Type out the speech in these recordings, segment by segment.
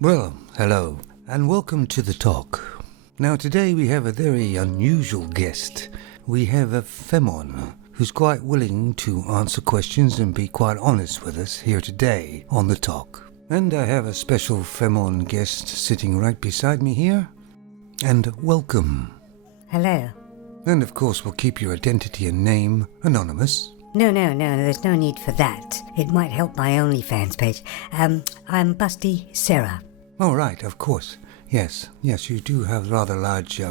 Well, hello, and welcome to The Talk. Now today we have a very unusual guest. We have a Femon who's quite willing to answer questions and be quite honest with us here today on The Talk. And I have a special Femon guest sitting right beside me here. And welcome. Hello. And of course we'll keep your identity and name anonymous. No, there's no need for that. It might help my OnlyFans page. I'm Busty Sarah. Oh, right, of course. Yes, you do have rather large,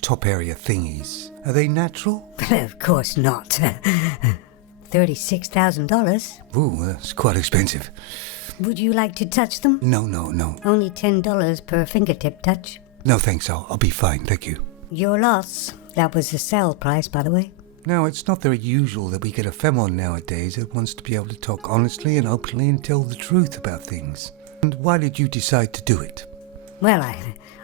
top area thingies. Are they natural? Of course not. $36,000. Ooh, that's quite expensive. Would you like to touch them? No. Only $10 per fingertip touch. No, thanks, I'll be fine, thank you. Your loss. That was the sale price, by the way. Now, it's not very usual that we get a Femon nowadays that wants to be able to talk honestly and openly and tell the truth about things. And why did you decide to do it? Well,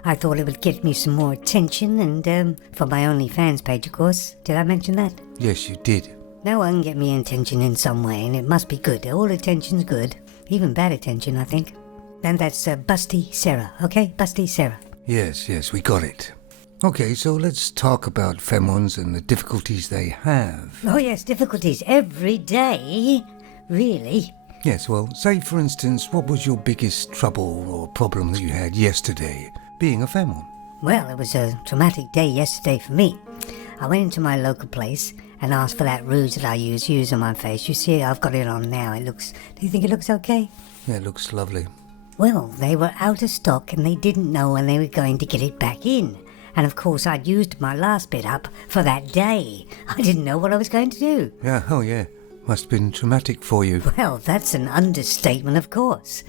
I thought it would get me some more attention and, for my OnlyFans page, of course. Did I mention that? Yes, you did. No one can get me attention in some way, and it must be good. All attention's good. Even bad attention, I think. And that's Busty Sarah, okay? Busty Sarah. Yes, we got it. Okay, so let's talk about Femons and the difficulties they have. Oh yes, difficulties every day. Really? Yes, well, say for instance, what was your biggest trouble or problem that you had yesterday, being a Femon? Well, it was a traumatic day yesterday for me. I went into my local place and asked for that rouge that I use on my face. You see, I've got it on now. Do you think it looks okay? Yeah, it looks lovely. Well, they were out of stock and they didn't know when they were going to get it back in. And of course I'd used my last bit up for that day. I didn't know what I was going to do. Yeah. Must have been traumatic for you. Well, that's an understatement, of course.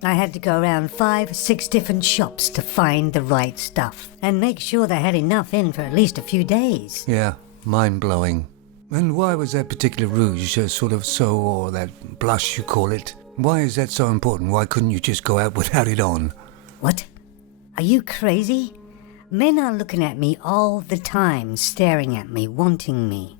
I had to go around 5-6 different shops to find the right stuff and make sure they had enough in for at least a few days. Yeah, mind-blowing. And why was that particular rouge or that blush you call it? Why is that so important? Why couldn't you just go out without it on? What? Are you crazy? Men are looking at me all the time, staring at me, wanting me.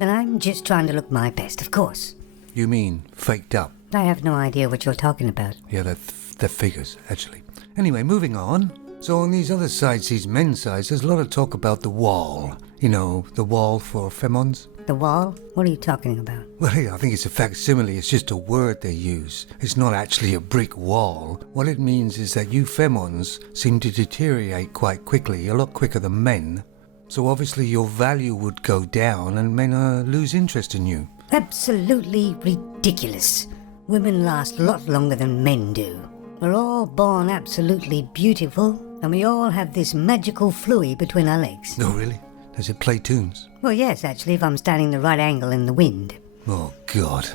And I'm just trying to look my best, of course. You mean faked up? I have no idea what you're talking about. Yeah, that figures, actually. Anyway, moving on. So on these other sites, these men's sites, there's a lot of talk about the wall. You know, the wall for Femons. The wall? What are you talking about? Well, I think it's a facsimile. It's just a word they use. It's not actually a brick wall. What it means is that you Femons seem to deteriorate quite quickly, a lot quicker than men. So obviously your value would go down and men lose interest in you. Absolutely ridiculous. Women last a lot longer than men do. We're all born absolutely beautiful, and we all have this magical fluid between our legs. Oh, really? Does it play tunes? Well, yes, actually, if I'm standing the right angle in the wind. Oh, God.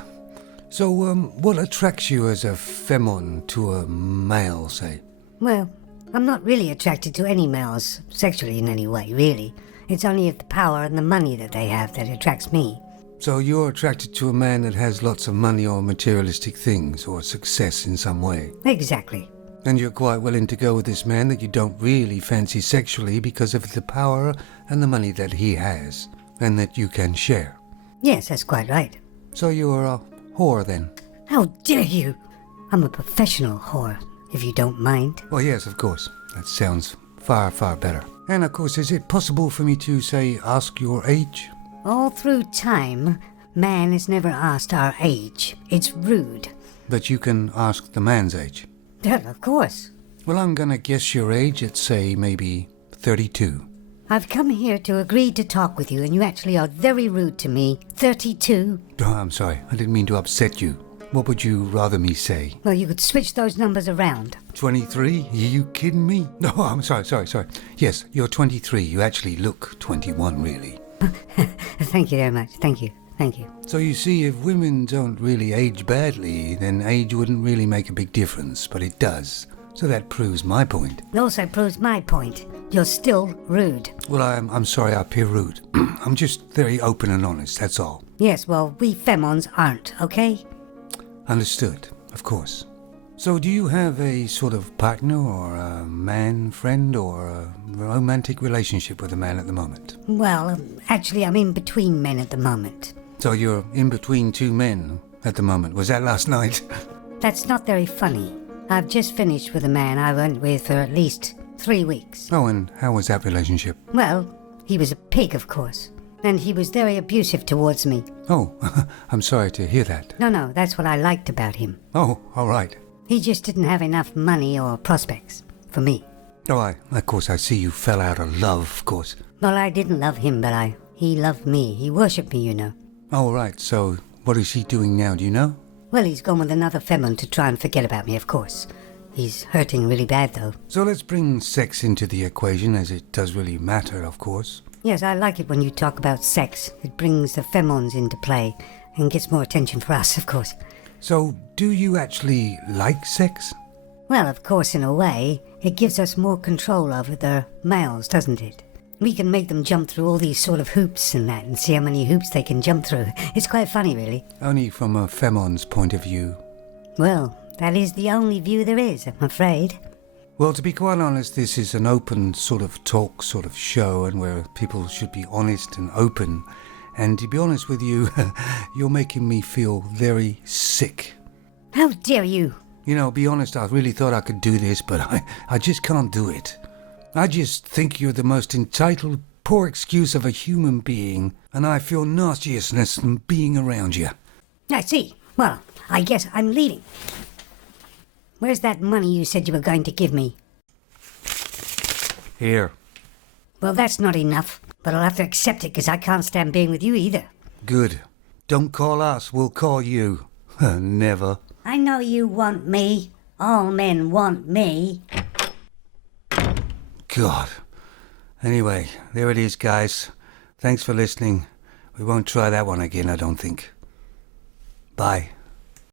So, what attracts you as a Femon to a male, say? Well, I'm not really attracted to any males, sexually in any way, really. It's only the power and the money that they have that attracts me. So you're attracted to a man that has lots of money or materialistic things, or success in some way? Exactly. And you're quite willing to go with this man that you don't really fancy sexually because of the power and the money that he has, and that you can share? Yes, that's quite right. So you're a whore then? How dare you! I'm a professional whore, if you don't mind. Well, yes, of course. That sounds far, far better. And of course, is it possible for me to, say, ask your age? All through time, man has never asked our age. It's rude. But you can ask the man's age? Yeah, of course. Well, I'm gonna guess your age at, say, maybe 32. I've come here to agree to talk with you, and you actually are very rude to me. 32? Oh, I'm sorry. I didn't mean to upset you. What would you rather me say? Well, you could switch those numbers around. 23? Are you kidding me? No, I'm sorry. Yes, you're 23. You actually look 21, really. Thank you very much. Thank you. So you see, if women don't really age badly, then age wouldn't really make a big difference, but it does. So that proves my point. It also proves my point. You're still rude. Well, I'm sorry I appear rude. I'm just very open and honest, that's all. Yes, well, we Femons aren't, okay? Understood, of course. So do you have a sort of partner or a man friend or a romantic relationship with a man at the moment? Well, actually, I'm in between men at the moment. So you're in between two men at the moment. Was that last night? That's not very funny. I've just finished with a man I went with for at least 3 weeks. Oh, and how was that relationship? Well, he was a pig, of course. And he was very abusive towards me. Oh, I'm sorry to hear that. No, that's what I liked about him. Oh, all right. He just didn't have enough money or prospects for me. Oh, of course, I see you fell out of love, of course. Well, I didn't love him, but he loved me. He worshipped me, you know. Oh, right. So, what is he doing now, do you know? Well, he's gone with another femon to try and forget about me, of course. He's hurting really bad, though. So let's bring sex into the equation, as it does really matter, of course. Yes, I like it when you talk about sex. It brings the femons into play and gets more attention for us, of course. So, do you actually like sex? Well, of course, in a way, it gives us more control over the males, doesn't it? We can make them jump through all these sort of hoops and that, and see how many hoops they can jump through. It's quite funny, really. Only from a femon's point of view. Well, that is the only view there is, I'm afraid. Well, to be quite honest, this is an open sort of talk sort of show, and where people should be honest and open. And to be honest with you, you're making me feel very sick. How dare you? You know, be honest, I really thought I could do this, but I just can't do it. I just think you're the most entitled, poor excuse of a human being, and I feel nauseousness from being around you. I see. Well, I guess I'm leaving. Where's that money you said you were going to give me? Here. Well, that's not enough, but I'll have to accept it because I can't stand being with you either. Good. Don't call us, we'll call you. Never. I know you want me. All men want me. God. Anyway, there it is, guys. Thanks for listening. We won't try that one again, I don't think. Bye.